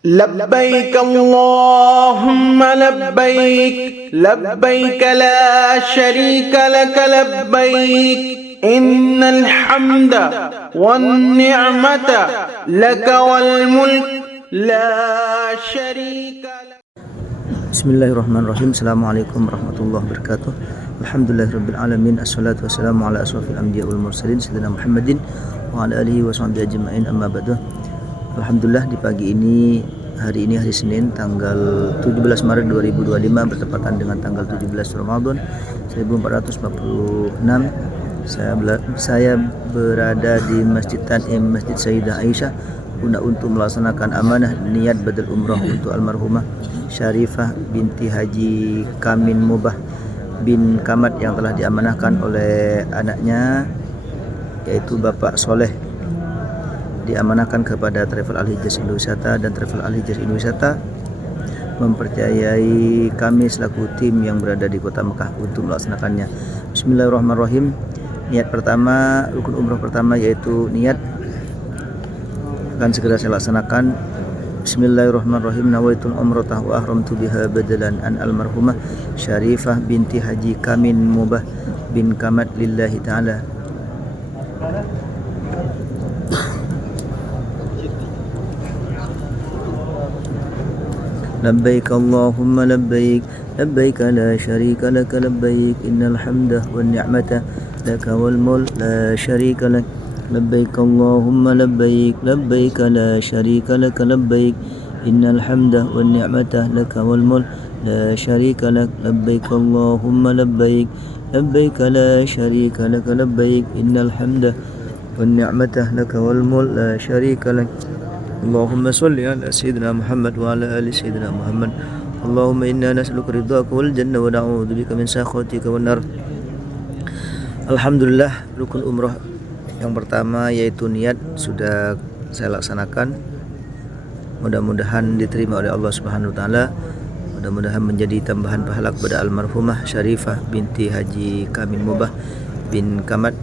لبيك اللهم لبيك لبيك لا شريك لك لبيك إن الحمد والنعمة لك والملك لا شريك لك. Bismillahirrahmanirrahim. Assalamualaikum warahmatullahi wabarakatuh. Alhamdulillahirabbil alamin. Assalatu wassalamu ala asrofil anbiya wal mursalin sayyidina Muhammadin wa ala alihi wa sahbihi ajma'in, amma ba'du. Alhamdulillah, di pagi ini, hari Senin tanggal 17 Maret 2025 bertepatan dengan tanggal 17 Ramadan 1446. Saya berada di Masjid Tanim, Masjid Sayyidah Aisyah untuk melaksanakan amanah niat badal umrah untuk almarhumah Syarifah binti Haji Kamin Mubah bin Kamat yang telah diamanahkan oleh anaknya, yaitu Bapak Soleh, diamanahkan kepada Travel Al-Hijaz Indowisata, dan Travel Al-Hijaz Indowisata mempercayai kami selaku tim yang berada di kota Mekah untuk melaksanakannya. Bismillahirrahmanirrahim. Niat pertama, rukun umrah pertama, yaitu niat akan segera saya laksanakan. Bismillahirrahmanirrahim. Nawaitul umrah wa ahramtu biha badalan an almarhumah Syarifah binti Haji Kamin Mubah bin Kamat lillahi ta'ala. Labbaik Allahumma labbaik, labbaik la syarika lak labbaik, innal hamda wan ni'mata laka wal mulk la syarika lak. Labbaik Allahumma labbaik, labbaik la syarika lak labbaik, innal hamda wan ni'mata laka wal mulk la syarika lak. Labbaik Allahumma labbaik, labbaik la syarika lak labbaik, innal hamda wan ni'mata laka wal mulk la syarika lak. Allahumma salli ala sayyidina Muhammad wa ala ali sayyidina Muhammad. Allahumma inna nas'aluka ridhaka wal jannah wa na'udzubika min sakhatika wan nar. Alhamdulillah, rukun umrah yang pertama yaitu niat sudah saya laksanakan. Mudah-mudahan diterima oleh Allah Subhanahu wa taala. Mudah-mudahan menjadi tambahan pahala kepada almarhumah Syarifah binti Haji Kamin Mubah bin Kamat,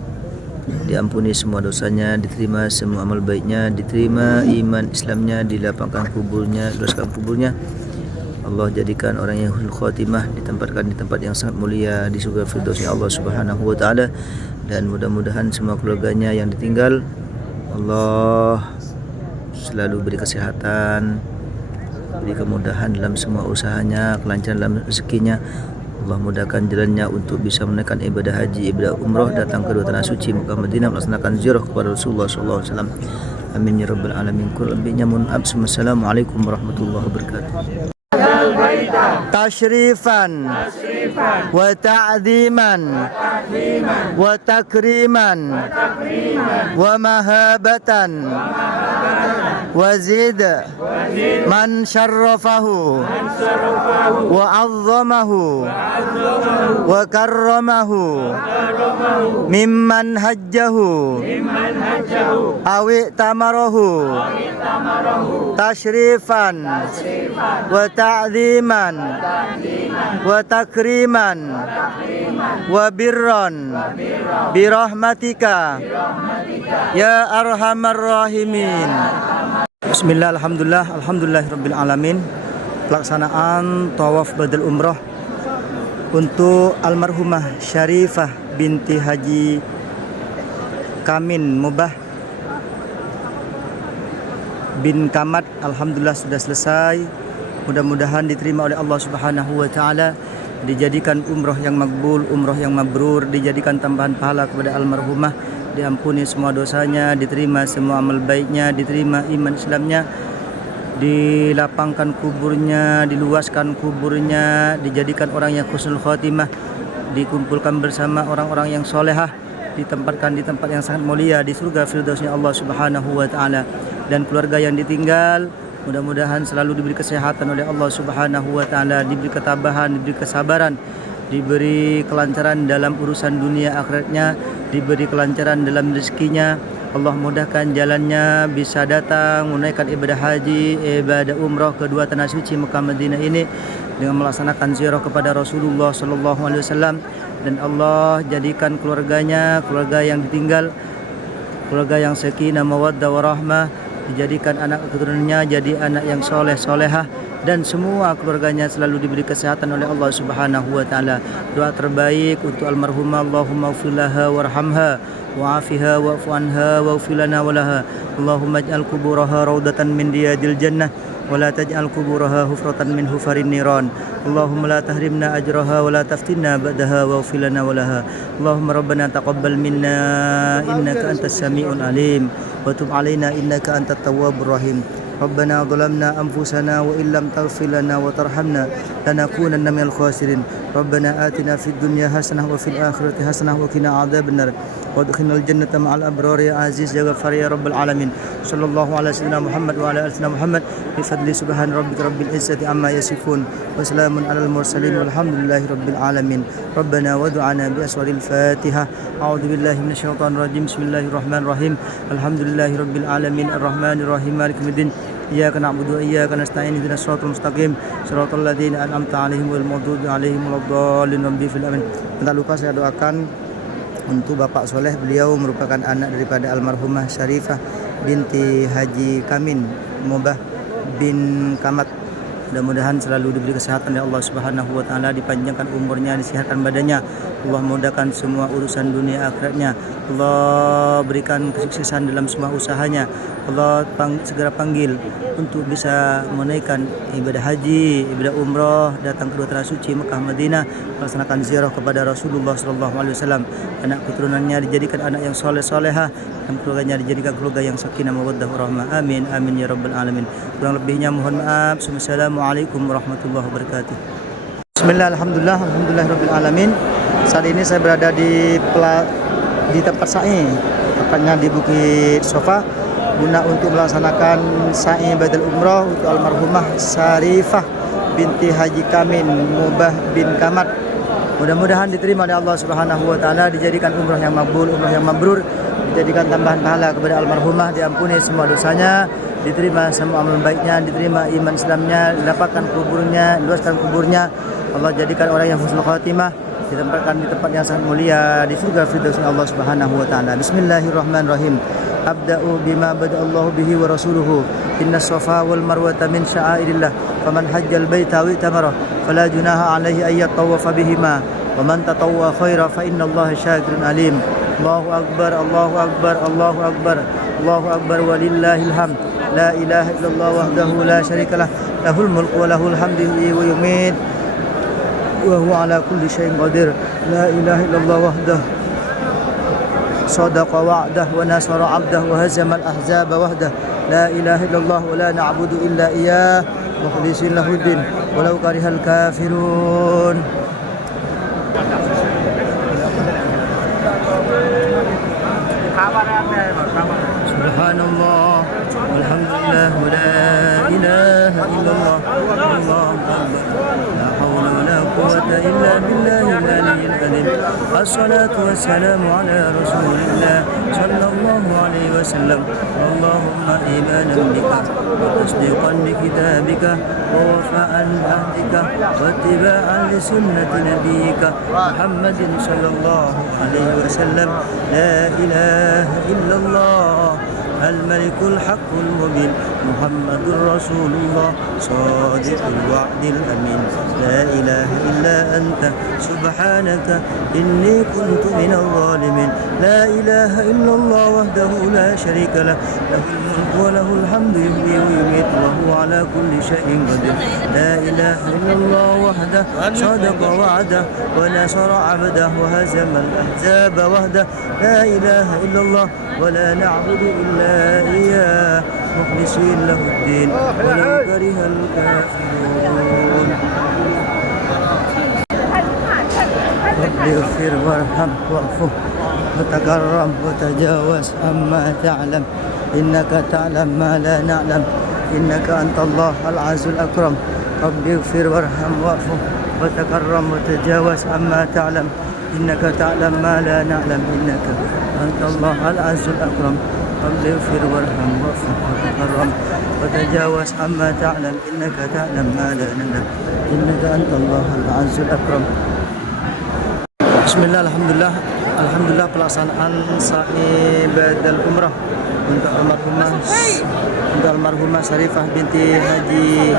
diampuni semua dosanya, diterima semua amal baiknya, diterima iman Islamnya, dilapangkan kuburnya, luaskan kuburnya. Allah jadikan orang yang husnul khatimah, ditempatkan di tempat yang sangat mulia di surga firdausnya Allah Subhanahu wa taala. Dan mudah-mudahan semua keluarganya yang ditinggal Allah selalu beri kesehatan, beri kemudahan dalam semua usahanya, kelancaran dalam rezekinya. Allah mudahkan jalannya untuk bisa menaikkan ibadah haji, ibadah umrah, datang ke dua tanah suci Mekah Madinah, melaksanakan ziarah kepada Rasulullah SAW. Amin ya rabbal alamin. Kurang lebihnya mohon maaf. Assalamualaikum warahmatullahi wabarakatuh. Tashrifan wa ta'ziman wa takriman wa mahabatan wazid man syarrafahu wa azzamahu wa karramahu mimman hajjahu awi tamarahu tashrifan wa ta'ziman wa takriman wa birran birahmatika ya arhamar rahimin. Bismillah, alhamdulillah, alhamdulillahirabbil alamin. Pelaksanaan tawaf badal umrah untuk almarhumah Syarifah binti Haji Kamin Mubah bin Kamat alhamdulillah sudah selesai. Mudah-mudahan diterima oleh Allah Subhanahu wa taala, dijadikan umrah yang makbul, umrah yang mabrur, dijadikan tambahan pahala kepada almarhumah, diampuni semua dosanya, diterima semua amal baiknya, diterima iman Islamnya, dilapangkan kuburnya, diluaskan kuburnya, dijadikan orang yang husnul khatimah, dikumpulkan bersama orang-orang yang solehah, ditempatkan di tempat yang sangat mulia di surga firdausnya Allah Subhanahu wa taala. Dan keluarga yang ditinggal mudah-mudahan selalu diberi kesehatan oleh Allah Subhanahu wa taala, diberi ketabahan, diberi kesabaran, diberi kelancaran dalam urusan dunia akhiratnya, diberi kelancaran dalam rezekinya. Allah mudahkan jalannya, bisa datang menunaikan ibadah haji, ibadah umrah kedua tanah suci Mekah Madinah ini dengan melaksanakan ziarah kepada Rasulullah sallallahu alaihi wasallam. Dan Allah jadikan keluarganya, keluarga yang ditinggal, keluarga yang sakinah mawaddah warahmah, dijadikan anak keturunannya jadi anak yang soleh solehah, dan semua keluarganya selalu diberi kesehatan oleh Allah Subhanahu wa taala. Doa terbaik untuk almarhumah, Allahumma ighfir laha warhamha wa'afiha wa'fu anha waghfir lana wa laha. Allahumma ij'al quburaha raudatan min riyadil jannah wa la taj'al quburaha hufratan min hufarin niran. Allahumma la tahrimna ajraha wa la taftinna ba'daha waghfir lana wa laha. Allahumma rabbana taqabbal minna innaka antas samiul alim wa tub alaina innaka antat tawwabur rahim. ربنا ظلمنا أنفسنا وإن لم تغفر لنا وترحمنا لنكونن من الخاسرين. ربنا آتنا في الدنيا حسنة وفي الآخرة حسنة وقنا عذاب النار وادخلنا الجنة مع الأبرار يا عزيز يا غفار يا رب العالمين. صلى الله على سيدنا محمد وعلى آل سيدنا محمد بفضل سبحان ربك رب العزة عما يصفون وسلام على المرسلين والحمد لله رب العالمين. ربنا ودعنا بأسور الفاتحة. أعوذ بالله من الشيطان الرجيم. بسم الله الرحمن الرحيم. الحمد لله رب العالمين الرحمن الرحيم مالك يوم الدين. إياك نعبد وإياك نستعين اهدنا الصراط المستقيم صراط الذين أنعمت عليهم غيرil maghdubi alaihim waladdallin. Amin. Tak lupa saya doakan untuk Bapak Soleh, beliau merupakan anak daripada almarhumah Syarifah binti Haji Kamin Mubah bin Kamat. Mudah-mudahan selalu diberi kesehatan oleh Allah Subhanahu wa taala, dipanjangkan umurnya, disehatkan badannya. Allah mudahkan semua urusan dunia akhiratnya. Allah berikan kesuksesan dalam semua usahanya. Allah segera panggil untuk bisa menaikkan ibadah haji, ibadah umrah, datang ke dua tanah suci Mekah Madinah, melaksanakan ziarah kepada Rasulullah sallallahu alaihi wasallam. Anak keturunannya dijadikan anak yang soleh solehah, dan keluarganya dijadikan keluarga yang sakinah mawaddah warahmah. Amin amin ya rabbal alamin. Kurang lebihnya mohon maaf. Assalamualaikum warahmatullahi wabarakatuh. Bismillah, alhamdulillah, alhamdulillahirabbil alamin. Saat ini saya berada di tempat sa'i, tepatnya di Bukit Sofa, guna untuk melaksanakan sa'i badal umrah untuk almarhumah Syarifah binti Haji Kamin Mubah bin Kamat. Mudah-mudahan diterima oleh Allah Subhanahu wa taala, dijadikan umrah yang makbul, umrah yang mabrur, dijadikan tambahan pahala kepada almarhumah, diampuni semua dosanya, diterima semua amal baiknya, diterima iman Islamnya, didapatkan kuburnya, luaskan kuburnya. Allah jadikan orang yang husnul khatimah, ditempatkan di tempat yang sangat mulia di surga firdaus Allah Subhanahu wa taala. Bismillahirrahmanirrahim. Abda'u bima bada'allahu bihi wa rasuluhu. Inna safa wal marwata min sya'airillah. Faman hajjal baita wa itamara fala junaha alaihi ayyat tawafa bihima. Wa man tatawwa khaira fa innallaha syakirun alim. Allahu akbar, Allahu akbar, Allahu akbar. Allahu akbar walillahil hamd. La ilaha illallah wahdahu la syarikalah. Lahul mulku wa lahul hamdu yuhyi wa yumiit. Wa huwa ala kulli syai'in qadir. La ilaha illallah wahdahu صدق وعده ونصر عبده وهزم الأحزاب وحده. لا إله إلا الله ولا نعبد إلا إياه مخلصين له الدين ولو كره الكافرون. سبحان الله والحمد لله ولا إله إلا الله والله أكبر. لا حول ولا قوة إلا بالله العلي العظيم. الصلاة والسلام على رسول الله صلى الله عليه وسلم. اللهم إيمانا بك وتصديقا بكتابك ووفاء بعهدك واتباعا لسنة نبيك محمد صلى الله عليه وسلم. لا إله إلا الله الملك الحق المبين محمد رسول الله صادق الوعد الأمين. لا إله إلا أنت سبحانك إني كنت من الظالمين. لا إله إلا الله وحده لا شريك له له الملك وله الحمد يحيي ويميت وهو على كل شيء قدير. لا إله إلا الله وحده صدق وعده ونصر عبده وهزم الأحزاب وحده. لا إله إلا الله ولا نعبد إلا إياه مخلصين له الدين ولو كره الكافرون. رب اغفر وارحم واعف وتكرم وتجاوز عما تعلم إنك تعلم ما لا نعلم إنك أنت الله العز الأكرم. رب اغفر وارحم واعف وتكرم وتجاوز عما تعلم إنك تعلم ما لا نعلم إنك أنت الله العز الأكرم. رب اغفر وارحم واعف وتكرم وتجاوز عما تعلم إنك تعلم ما لا نعلم إنك أنت الله العز الأكرم. Bismillah, alhamdulillah, alhamdulillah pelaksanaan sa'i badal umrah untuk almarhumah Syarifah binti Haji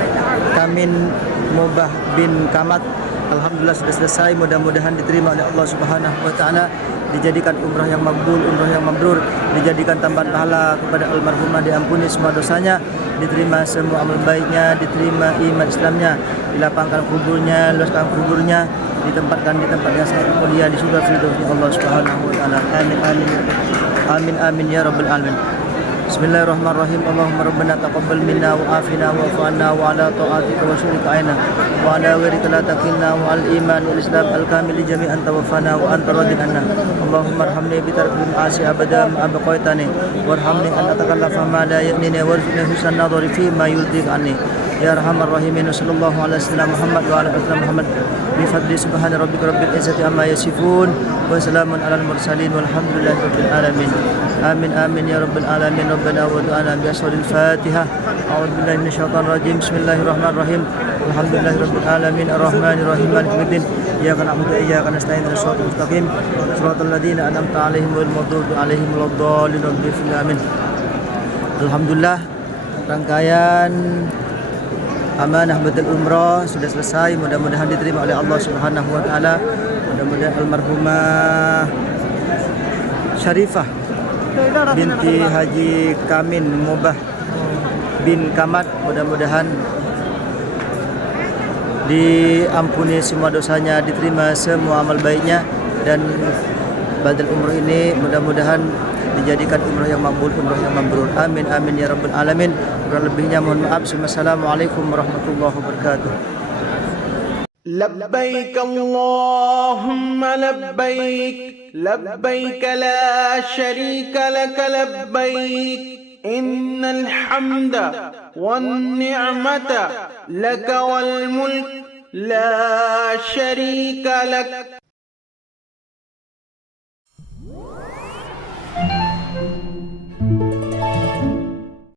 Kamin Mubah bin Kamat. Alhamdulillah sudah selesai, mudah-mudahan diterima oleh Allah Subhanahu wa taala, dijadikan umrah yang makbul, umrah yang mabrur, dijadikan tambahan pahala kepada almarhumah, diampuni semua dosanya, diterima semua amal baiknya, diterima iman Islamnya, dilapangkan kuburnya, luaskan kuburnya, ditempatkan di tempat yang sangat mulia di surga firdausnya Allah Subhanahu wa taala. Amin amin. Amin amin ya rabbal alamin. Bismillahirrahmanirrahim. Allahumma rabbana taqabbal minna wa afina wa afu anna wa ala ta'atika wa syurika aina wa ala wirika la taqinna wa al iman wal islam al kamil jami'an tawaffana wa anta radin anna. Allahumma arhamni bi tarkil ma'asi abada ma abqaitani warhamni an atakallafa ma la ya'nini warzuqni husnan nadhari fi ma yurdik anni. Ya arhamar rahimin. Sallallahu alaihi wasallam Muhammad wa ala alihi Muhammad. Bi fadli subhana rabbika rabbil izzati amma yasifun wa salamun alal mursalin walhamdulillahi rabbil alamin. Amin amin ya rabbal alamin. Rabbana wa du'ana bi asril Fatihah. A'udzu billahi minasyaitonir rajim. Bismillahirrahmanirrahim. Alhamdulillahi rabbil alamin arrahmanir rahim maliki yaumiddin. Iyyaka na'budu wa iyyaka nasta'in ihdinas siratal mustaqim siratal ladzina an'amta 'alaihim ghairil maghdubi 'alaihim waladdallin. Amin. Alhamdulillah, rangkaian amanah betul umrah sudah selesai, mudah-mudahan diterima oleh Allah Subhanahu wa taala. Mudah-mudahan almarhumah Syarifah binti Haji Kamin Mubah bin Kamat, mudah-mudahan diampuni semua dosanya, diterima semua amal baiknya, dan badal umrah ini mudah-mudahan dijadikan umrah yang makbul, umrah yang mabrur. Amin amin ya rabbal alamin. Kurang lebihnya mohon maaf. Assalamualaikum warahmatullahi wabarakatuh. لبيك اللهم لبيك لبيك لا شريك لك لبيك إن الحمد والنعمة لك والملك لا شريك لك.